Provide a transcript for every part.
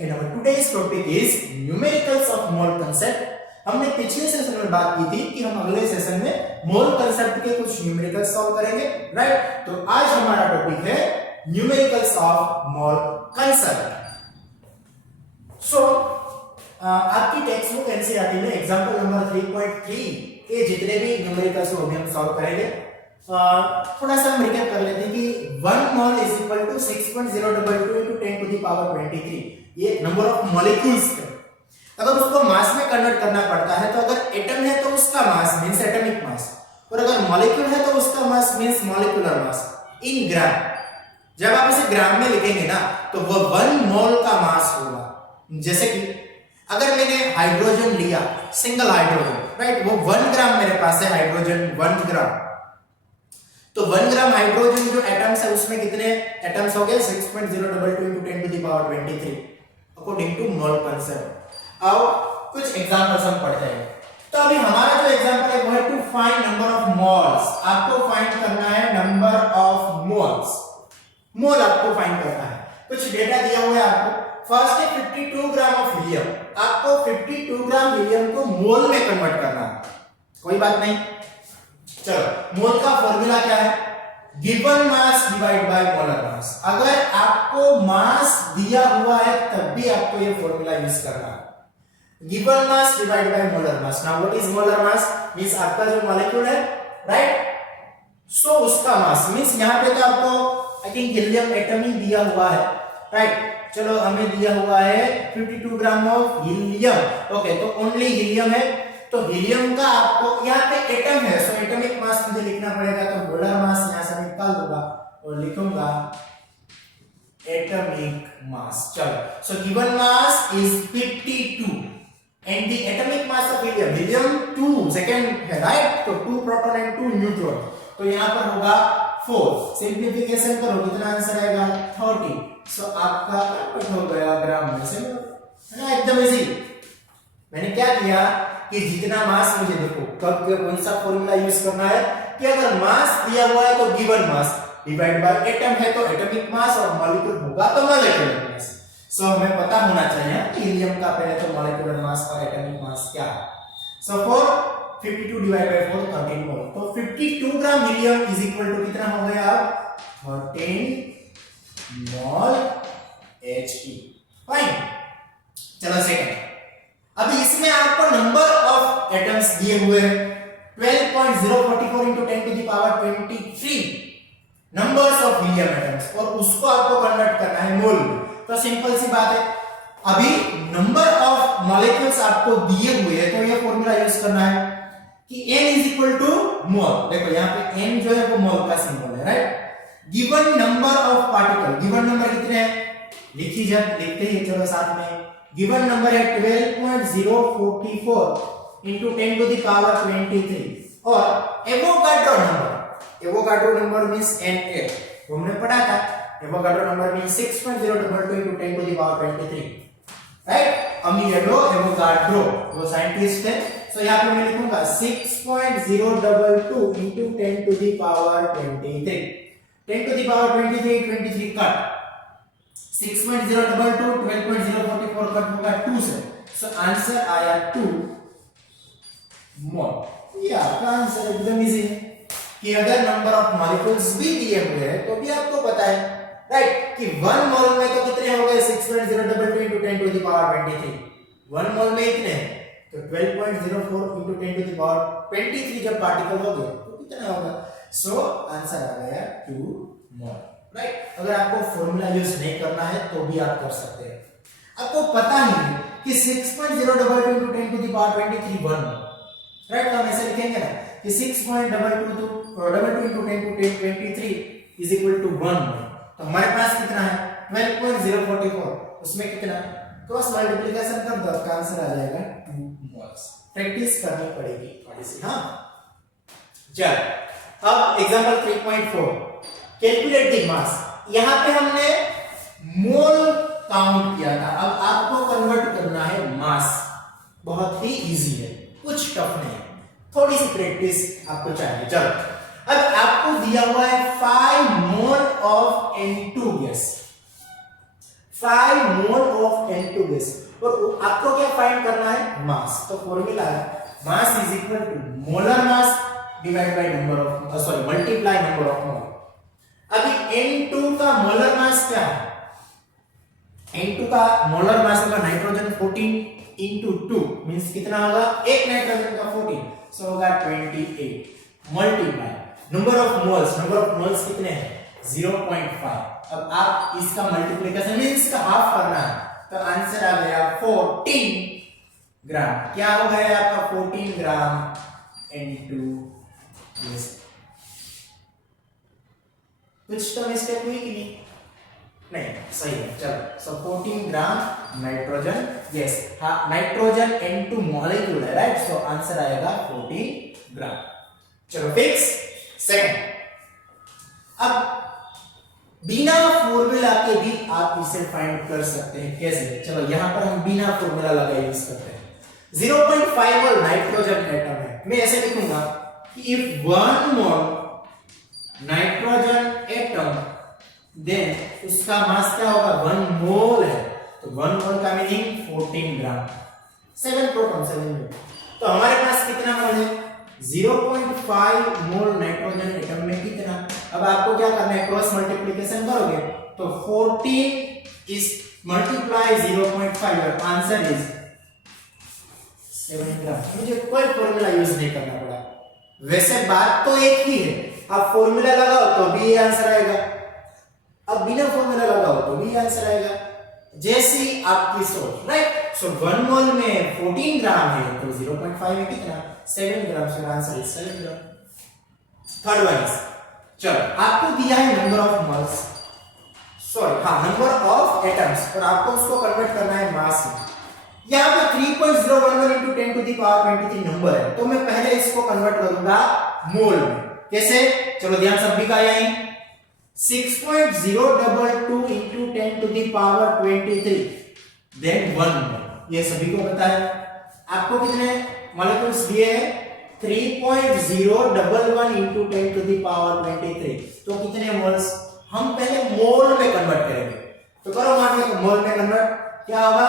and our today's topic is numericals of mole concept। हमने पिछले session में बात की थी कि हम अगले सेशन में मोल कंसेप्ट के कुछ न्यूमेरिकल्स सॉल्व करेंगे, राइट। तो आज हमारा टॉपिक है न्यूमेरिकल्स ऑफ मोल कंसेप्ट। सो आपकी टेक्स्ट बुक एनसीईआरटी में एग्जांपल नंबर 3.3 के जितने भी न्यूमेरिकल्स वो भी हम सॉल्व करेंगे। थोड़ा सा हम रिकैप कर लेते हैं कि 1 mole is equal to 6.022 into 10 to the power 23। ये नंबर ऑफ मॉलिक्यूल्स है। अगर उसको मास में कन्वर्ट करना पड़ता है तो अगर एटम है तो उसका मास मींस एटॉमिक मास, और अगर मॉलिक्यूल है तो उसका मास मींस मॉलिक्यूलर मास इन ग्राम। जब आप इसे ग्राम में लिखेंगे ना तो वो 1 मोल का मास होगा। जैसे कि अगर मैंने हाइड्रोजन लिया, सिंगल हाइड्रोजन, राइट, वो 1 ग्राम मेरे पास है हाइड्रोजन 1 ग्राम, तो 1 ग्राम हाइड्रोजन जो एटम्स है उसमें कितने एटम्स हो गए 6.022 into 10 to the power 23 according to mole concept. अब कुछ एग्जांपल्स हम पढ़ते हैं। तो अभी हमारा जो एग्जांपल है वो है to find number of moles. आपको फाइंड करना है नंबर ऑफ मोल्स। मोल आपको फाइंड करना है। कुछ डेटा दिया हुआ है आपको। फर्स्ट है 52 ग्राम ऑफ हीलियम। आपको 52 ग्राम हीलियम को मोल में कन्वर्ट करना है। कोई बात नहीं, चलो मोल का फॉर्मूला क्या है, given mass divide by molar mass. अगर आपको मास दिया हुआ है तब भी आपको ये फॉर्मूला यूज करना है, given mass divide by molar mass. Now what is molar mass means आपका जो मॉलिक्यूल है, राइट, सो उसका मास मींस यहां पे तो आपको आई थिंक हीलियम एटम ही दिया हुआ है, राइट। चलो हमें दिया हुआ है 52 ग्राम ऑफ हीलियम, ओके, तो ओनली हीलियम है, तो हीलियम का आपको यहाँ पे एटम है, सो एटॉमिक मास मुझे लिखना पड़ेगा, तो मोलर मास यहां से निकाल दूंगा और लिखूंगा एटॉमिक मास। चलो, so given mass is 52 and the atomic mass of helium, helium 2 second है, राइट, तो 2 प्रोटॉन एंड 2 न्यूट्रॉन, तो यहां पर होगा 4। सिंपलीफिकेशन करो कितना आंसर आएगा 30। सो आपका कन्वर्ट हो गया ग्राम में से, है ना, एकदम इजी। मैंने क्या किया कि जितना मास मुझे देखो कब कौन सा फॉर्मूला यूज करना है कि अगर मास दिया हुआ है तो given mass divide by atom है तो एटॉमिक मास और मॉलिक्यूल होगा तो मॉलिक्यूलर मास। सो हमें पता होना चाहिए कि हीलियम का पहले तो मॉलिक्यूलर मास और एटॉमिक मास क्या है। सो फॉर 52 डिवाइड बाय 4 13 मोल, तो 52 ग्राम हीलियम इज इक्वल टू कितना हो गया 13 मोल He। फाइन, चलो सेकंड। अभी इसमें आपको नंबर ऑफ एटम्स दिए हुए हैं 12.044 into 10 to the power 23 numbers of helium atoms, और उसको आपको कन्वर्ट करना है मोल में। तो सिंपल सी बात है, अभी नंबर ऑफ मॉलिक्यूल्स आपको दिए हुए हैं, तो ये फॉर्मूला यूज करना है कि n इज इक्वल टू मोल। देखो यहाँ पे n जो है वो मोल का सिंबल है, right. Given number of particle, given number कितने हैं लिखी जाए, लिखते ही चलो साथ में। गिवन नंबर है 12.044 into 10 to the power 23, और Avogadro number, Avogadro number means Na, हमने पढ़ा था Avogadro number means 6.022 into 10 to the power 23, right. अमियाडो एवोगाड्रो वो साइंटिस्ट है, सो यहां पे मैं लिखूंगा 6.022 into 10 to the power 23, 10 to the power 23 cut, 6.022 12.044 cut होगा 2 से, सो आंसर आया 2 मोल। ये आपका आंसर एकदम इजी है कि अगर नंबर ऑफ मॉलिक्यूल्स भी दिए हुए हैं तो भी आपको पता है, राइट, कि 1 मोल में तो कितने हो गए 6.022 into 10 to the power 23, 1 मोल में इतने हैं, तो 12.04 into 10 to the power 23 जब पार्टिकल हो गए तो कितना होगा, सो आंसर आ गया 2 मोल, राइट। अगर आपको फॉर्मूला यूज नहीं करना है तो भी आप कर सकते हैं। आपको पता ही है कि 6.022 into 10 to the power 23 1 mole, right, तो हम ऐसे लिखेंगे ना कि 6.222 into 10 to 23 is equal to 1 मोल। तो हमारे पास कितना है 12.044, उसमें कितना क्रॉस मल्टीप्लिकेशन कर दो, आपका आंसर आ जाएगा 2 मोल्स। प्रैक्टिस करनी पड़ेगी थोड़ी सी, हाँ। चल अब एग्जांपल 3.4 कैलकुलेट द मास। यहां पे हमने मोल काउंट किया था, अब आपको कन्वर्ट करना है मास। बहुत ही इजी है, कुछ टफ नहीं, थोड़ी सी प्रैक्टिस आपको चाहिए। चलो अब आपको दिया हुआ है 5 mole of N2 gas, 5 mole of N2 gas, और आपको क्या फाइंड करना है, मास। तो फॉर्मूला है mass is equal to molar mass divide by number of sorry multiply number of mole. अभी N2 का मोलर मास क्या है, N2 का मोलर मास होगा नाइट्रोजन 14 into 2 मींस कितना होगा, एक नाइट्रोजन का 14 सो होगा 28 मल्टीप्लाई नंबर ऑफ मोल्स कितने हैं 0.5। अब आप इसका मल्टीप्लिकेशन मींस का हाफ करना है, तो आंसर आ गया 14 ग्राम। क्या हो गया आपका 14 ग्राम N2 गैस। कुछ तो मिस्टेक हुई कि नहीं, सही है, चलो। सो 14 ग्राम नाइट्रोजन गैस, हाँ नाइट्रोजन N2 मॉलिक्यूल है, राइट। सो आंसर आएगा 14 ग्राम। चलो फिक्स। सेकंड, अब बिना फॉर्मूला के भी आप इसे फाइंड कर सकते हैं, कैसे, चलो यहां पर हम बिना फॉर्मूला लगाए यूज करते हैं। 0.5 मोल नाइट्रोजन एटम है, मैं ऐसे लिखूंगा कि if 1 mole nitrogen atom then उसका मास क्या होगा 1 मोल है, तो 1 मोल का मीनिंग 14 ग्राम। 7 प्रोटॉन 7 न्यूट्रॉन, तो हमारे पास कितना मोल है 0.5 मोल नाइट्रोजन एटम में कितना। अब आपको क्या करना है, क्रॉस मल्टीप्लिकेशन करोगे तो 14 is multiply 0.5, your answer is 7 ग्राम। मुझे कोई फॉर्मूला यूज नहीं करना पड़ा, वैसे बात तो एक ही है, आप फॉर्मूला लगाओ तो भी ये आंसर आएगा, अब बिना फॉर्मूला लगाओ तो भी आंसर आएगा, जैसी आपकी सोच, राइट। सो 1 मोल में 14 ग्राम है तो 0.5 में कितना 7 gram, so answer is 7 gram. Third one is, चलो आपको दिया है नंबर ऑफ मोल्स, सॉरी हाँ नंबर ऑफ एटम्स, और आपको उसको कन्वर्ट करना है मास में। यहां पे 3.011 into 10 to the power 23 number है, तो मैं पहले इसको कन्वर्ट करूंगा मोल में। कैसे, चलो ध्यान सभी का यहीं 6.022 into 10 to the power 23 then 1 मोल, ये सभी को पता है। आपको कितने मॉलिक्यूल्स दिए हैं 3.011 into 10 to the power 23, तो कितने मोल्स, हम पहले मोल में कन्वर्ट करेंगे, तो करो मान लो मोल में कन्वर्ट, क्या होगा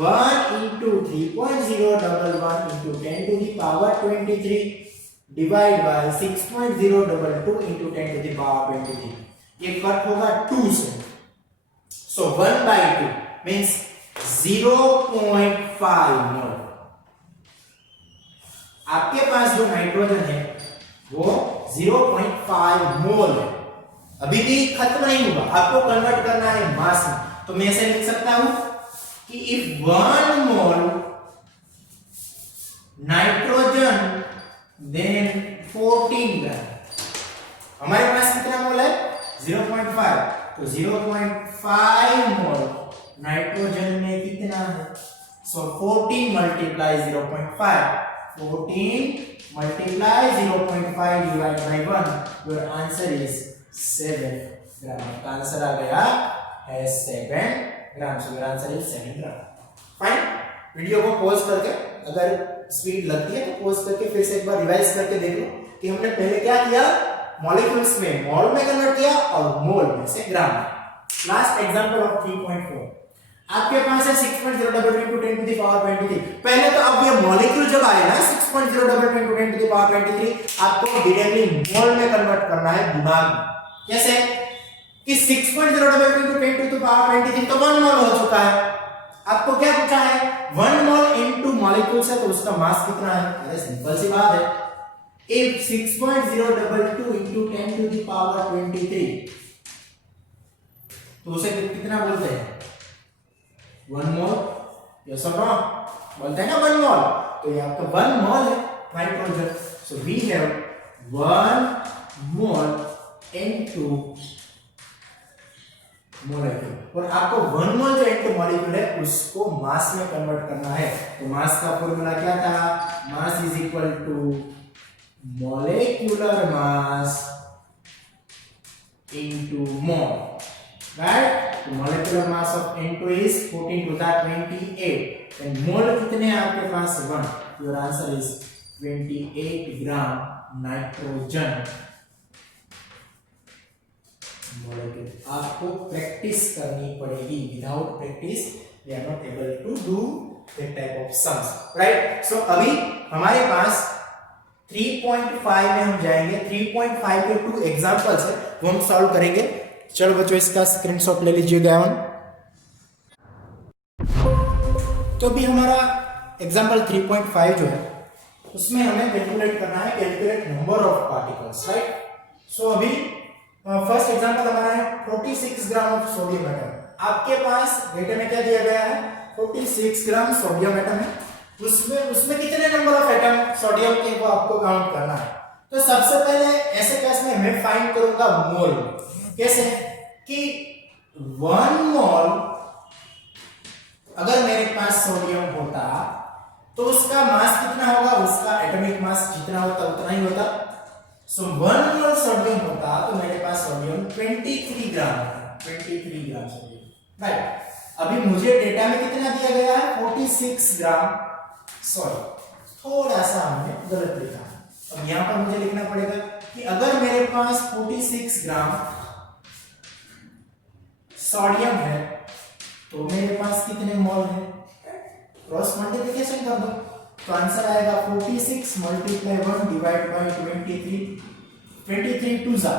1 into 3.011 into 10 to the power 23 divide by 6.022 into 10 to the power 23, ये कट होगा 2 से, सो 1/2 मींस 0.5 मोल। आपके पास जो नाइट्रोजन है वो 0.5 मोल है, अभी भी खत्म नहीं हुआ, आपको कन्वर्ट करना है मास में, तो मैं ऐसे लिख सकता हूं कि इफ 1 मोल नाइट्रोजन देन 14 ग्राम, हमारे पास कितना मोल है 0.5, तो 0.5 मोल नाइट्रोजन में कितना है, so 14 multiply 0.5, 14 multiply 0.5 divide by 1, your answer is 7 gram. का आंसर आ गया है 7 gram, so your answer is 7 gram. Fine, video को पॉज करके अगर स्पीड लगती है तो पॉज करके फिर से एक बार रिवाइज करके देख लो कि हमने पहले क्या किया, मॉलिक्यूल्स में मोल में कन्वर्ट किया और मोल में से ग्राम में। लास्ट एग्जांपल ऑफ 3.4, आपके पास है 6.022 into 10 to the power 23, पहले तो अब ये मॉलिक्यूल जब आए ना 6.022 into 10 to the power 23, आपको डायरेक्टली मोल में कन्वर्ट करना है दिमाग में। कैसे कि 6.022 into 10 to the power 23 तो 1 मोल हो चुका है, आपको क्या पूछा है 1 मोल इनटू मॉलिक्यूल्स है तो उसका मास कितना है, अरे सिंपल सी बात है, if 6.022 into 10 to the power 23 तो उसे कितना बोलते हैं 1 मोल, यस और नो, बोलते हैं ना 1 मोल, तो ये आपका 1 मोल है nitrogen, so we have 1 mole into molecule, और आपको 1 मोल जो इनटू मॉलिक्यूल है उसको मास में कन्वर्ट करना है, तो मास का फॉर्मूला क्या था, mass is equal to molecular mass into mole, right? तो molecular mass of N2 is 14 to the 28, and mole कितने हैं आपके पास 1, your answer is 28 gram nitrogen. Molecule. आपको प्रैक्टिस करनी पड़ेगी, without practice we are not able to do that type of sums, right. So अभी हमारे पास 3.5 में हम जाएंगे। 3.5 के 2 एग्जांपल्स है वो हम सॉल्व करेंगे। चलो बच्चों इसका स्क्रीनशॉट ले लीजिएगा। तो अभी हमारा एग्जांपल 3.5 जो है उसमें हमें कैलकुलेट करना है, calculate number of particles, right. So अभी फर्स्ट एग्जांपल हमारा है 46 ग्राम ऑफ सोडियम एटम। आपके पास डेटा में क्या दिया गया है, 46 ग्राम सोडियम एटम है। उसमें कितने नंबर ऑफ एटम सोडियम के वो आपको काउंट करना है। तो सबसे पहले ऐसे केस में मैं फाइंड करूंगा मोल। कैसे कि 1 मोल अगर मेरे पास सोडियम होता तो उसका मास कितना होगा, उसका एटॉमिक मास जितना होता उतना ही होता। सो 1 मोल सोडियम होता तो मेरे पास सोडियम 23 ग्राम होता, 23 ग्राम सोडियम, राइट। अभी मुझे डेटा में कितना दिया गया है, 46 ग्राम। सॉरी, थोड़ा सा हमने गलत लिखा। अब यहां पर मुझे लिखना पड़ेगा कि अगर मेरे पास 46 ग्राम सोडियम है तो मेरे पास कितने मोल है, क्रॉस मल्टीप्लिकेशन कर दो तो आंसर आएगा 46 मल्टीप्लाई 1 डिवाइड बाय 23 टू जा,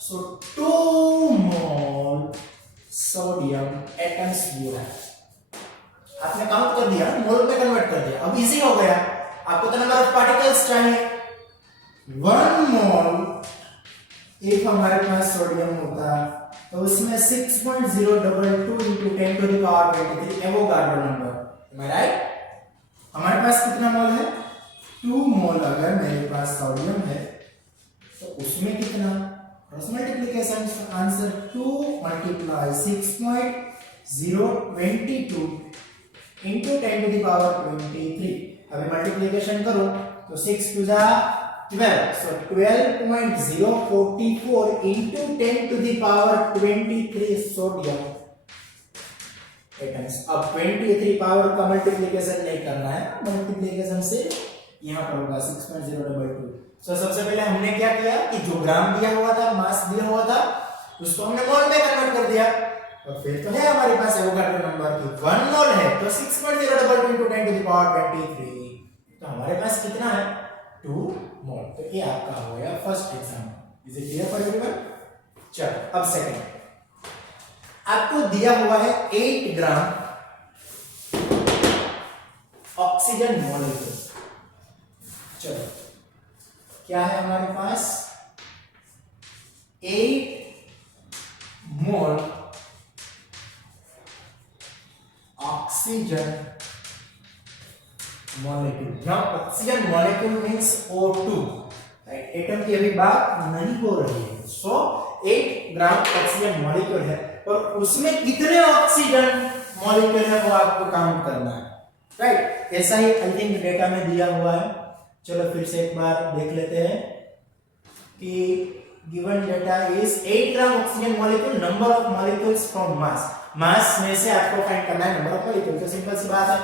सो 2 मोल सोडियम एटम्स हुआ है। आपने काउंट कर दिया, मोल में कन्वर्ट कर दिया। अब इजी हो गया। आपको तो नंबर ऑफ पार्टिकल्स चाहिए। 1 मोल एक हमारे पास सोडियम होता तो उसमें 6.022 into 10 to the power 23 Avogadro number, am I right? हमारे पास कितना मोल है, 2 मोल। अगर मेरे पास सोडियम है तो उसमें कितना, cross multiplication, answer 2 multiply 6.022 into 10 to the power 23। अभी मल्टीप्लिकेशन करो तो 6 टू जा 12, so 12.044 into 10 to the power 23 sodium atoms. अब 23 पावर का मल्टीप्लिकेशन नहीं करना है, मल्टीप्लिकेशन से यहां पर होगा 6.022। सो सबसे पहले हमने क्या किया कि जो ग्राम दिया हुआ था, मास दिया हुआ था, उसको हमने मोल में कन्वर्ट कर दिया। और फिर तो है हमारे पास एवोगाड्रो नंबर की 1 मोल है तो 6.022 into 10 to the power 23, तो हमारे पास कितना है, 2 मोल। तो ये आपका हो गया first example. Is it clear for everyone? चलो अब सेकंड, आपको दिया हुआ है 8 ग्राम ऑक्सीजन मॉलिक्यूल। चलो क्या है हमारे पास, 8 मोल oxygen molecule. Now oxygen molecule means O2, right. Atom की अभी बात नहीं हो रही है। सो 8 ग्राम ऑक्सीजन मॉलिक्यूल है और उसमें कितने ऑक्सीजन मॉलिक्यूल है वो आपको काउंट करना है, राइट। ऐसा ही आई थिंक डेटा में दिया हुआ है। चलो फिर से एक बार देख लेते हैं कि given data is 8 gram oxygen molecule, number of molecules from mass. Mass में से आपको फाइंड करना है नंबर ऑफ मॉलिक्यूल। तो सिंपल सी बात है,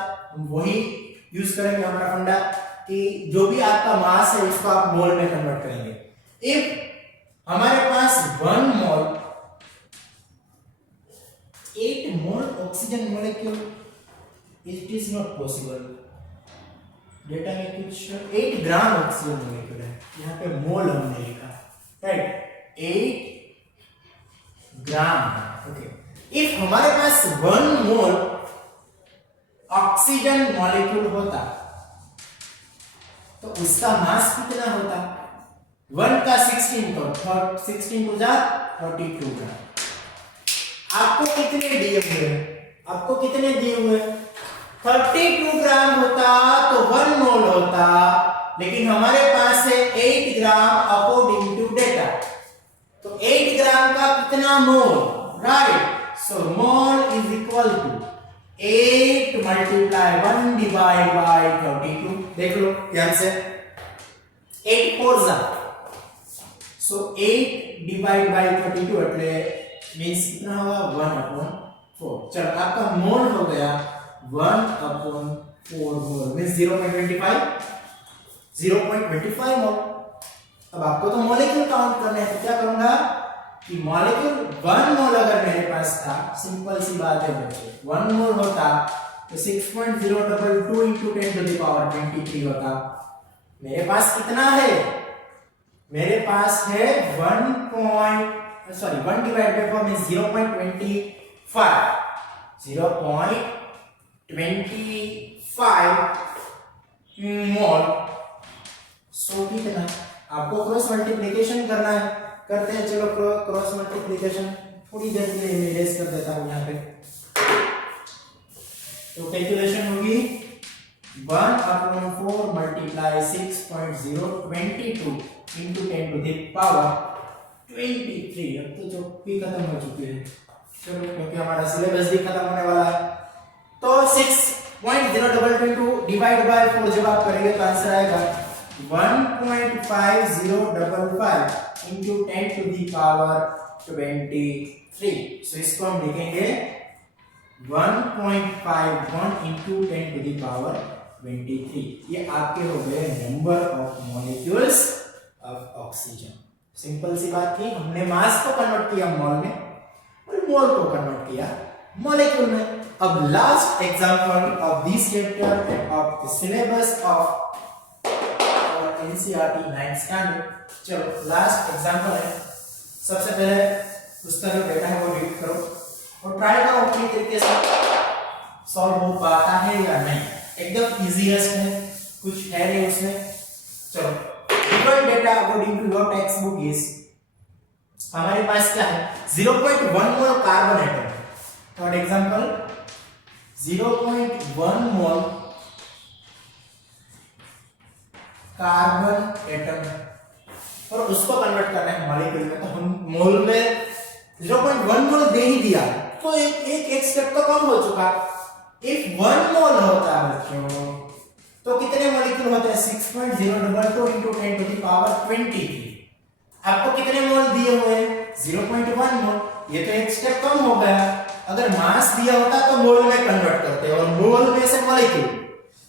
वही यूज करेंगे हमारा फंडा कि जो भी आपका मास है उसको आप मोल में कन्वर्ट करेंगे। इफ हमारे पास 1 मोल 8 मोल oxygen molecule, it is not possible. Data में कुछ 8 ग्राम ऑक्सीजन मॉलिक्यूल है, यहाँ पे मोल हमने लिखा, राइट। 8 gram, okay. इफ हमारे पास 1 मोल ऑक्सीजन मॉलिक्यूल होता तो उसका मास कितना होता, 1 का 16 तो 16 टू जा 32 ग्राम। आपको कितने दिए हुए, आपको कितने दिए हुए, 32 ग्राम होता तो 1 मोल होता, लेकिन हमारे पास है 8 ग्राम अकॉर्डिंग टू डेटा। तो 8 ग्राम का कितना mole, right. So mole is equal to 8 multiply 1 divide by 32। देख लो ध्यान से, 8 4 जा, सो 8 डिवाइड बाय 32 એટલે मींस कितना होगा 1/4। चलो आपका मोल हो गया 1/4 मोल मींस 0.25 मोल। अब आपको तो मॉलिक्यूल काउंट करना है तो क्या करूंगा, कि मॉलिक्यूल 1 मोल अगर मेरे पास था, सिंपल सी बात है बच्चे, 1 मोल होता तो 6.022 into 10 to the power 23 होता। मेरे पास कितना है? मेरे पास है 1 divided by 4 means 0.25 मोल। सो कितना? आपको क्रॉस मल्टीप्लिकेशन करना है, करते हैं। चलो क्रॉस मल्टीप्लिकेशन थोड़ी देर के लिए इरेज कर देता हूं यहाँ पे। तो कैलकुलेशन होगी 1/4 multiply 6.022 into 10 to the power 23। अब तो जो भी खत्म हो चुके हैं, चलो क्योंकि हमारा सिलेबस भी खत्म होने वाला है। तो 6.022 डिवाइड बाय 4 जब आप करेंगे तो आंसर आएगा 1.5055 into 10 to the power 23। सो इसको हम लिखेंगे 1.51 into 10 to the power 23। ये आपके हो गए number of molecules of oxygen. Simple सी बात थी, हमने मास को कन्वर्ट किया मोल में और मोल को कन्वर्ट किया मॉलिक्यूल में। अब last example of this chapter end of the syllabus of NCERT 9th standard. चलो लास्ट एग्जांपल है। सबसे पहले उसका जो डेटा है वो रीड करो और ट्राई करो अपनी तरीके से सॉल्व हो पाता है या नहीं। एकदम इजीएस्ट है, कुछ है नहीं उसमें। चलो given data according to your text book is, हमारे पास क्या है 0.1 mole carbon atom. For example 0.1 mole carbon atom और उसको कन्वर्ट करना है मॉलिक्यूल में। तो हम मोल में 0.1 मोल दे ही दिया तो एक स्टेप तो कम हो चुका। इफ 1 मोल होता है बच्चों तो कितने मॉलिक्यूल होते हैं? 6.022 into 10 to the power 23। आपको कितने मोल दिए हुए हैं? 0.1 मोल। ये तो एक स्टेप कम हो गया। अगर मास दिया होता तो मोल में कन्वर्ट करते और मोल में से मॉलिक्यूल,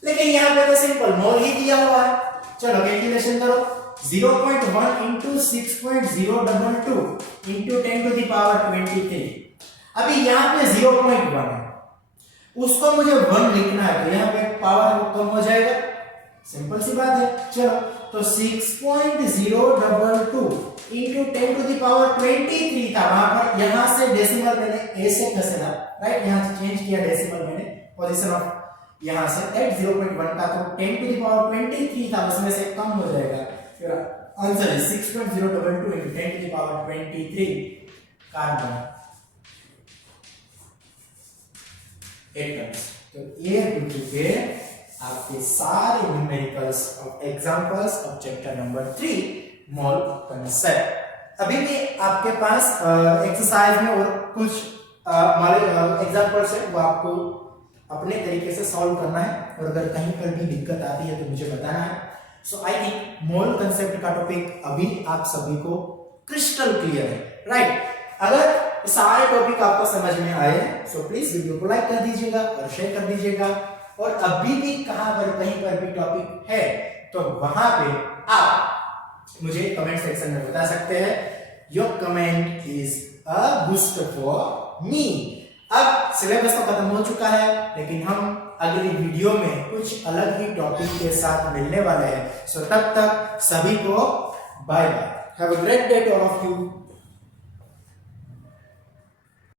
लेकिन यहाँ पे तो सिंपल मोल ही दिया हुआ है। चलो कैलकुलेशन करो 0.1 into 6.022 into 10 to the power 23। अभी यहाँ पे 0.1 है, उसको मुझे 1 लिखना है तो यहाँ पे पावर कम हो जाएगा। सिंपल सी बात है। चलो तो 6.022 into 10 to the power 23 था वहां पर। यहां से डेसिमल मैंने a से खसेड़ा, राइट, यहां से चेंज किया डेसिमल मैंने पोजीशन ऑफ यहां से एट 0.1 का, तो 10 to the power 23 था, उसमें से कम हो जाएगा। फिर आंसर है 6.022 into 10 to the power 23 carbon atoms. तो ये हो चुके आपके सारे numericals of examples of chapter number 3 mole concept. अभी भी आपके पास एक्सरसाइज में और कुछ एग्जांपल्स है, वो आपको अपने तरीके से सॉल्व करना है और अगर कहीं पर भी दिक्कत आती है तो मुझे बताना है। सो आई थिंक मोल कंसेप्ट का टॉपिक अभी आप सभी को क्रिस्टल क्लियर है, राइट। अगर सारे टॉपिक आपको समझ में आए सो प्लीज वीडियो को लाइक कर दीजिएगा और शेयर कर दीजिएगा। और अभी भी कहां पर कहीं पर भी टॉपिक है तो वहां पे आप मुझे कमेंट सेक्शन में बता सकते हैं। Your comment is a boost for me. अब सिलेबस तो खत्म हो चुका है, लेकिन हम अगली वीडियो में कुछ अलग ही टॉपिक के साथ मिलने वाले हैं। सो तब तक सभी को bye bye. Have a great day to all of you.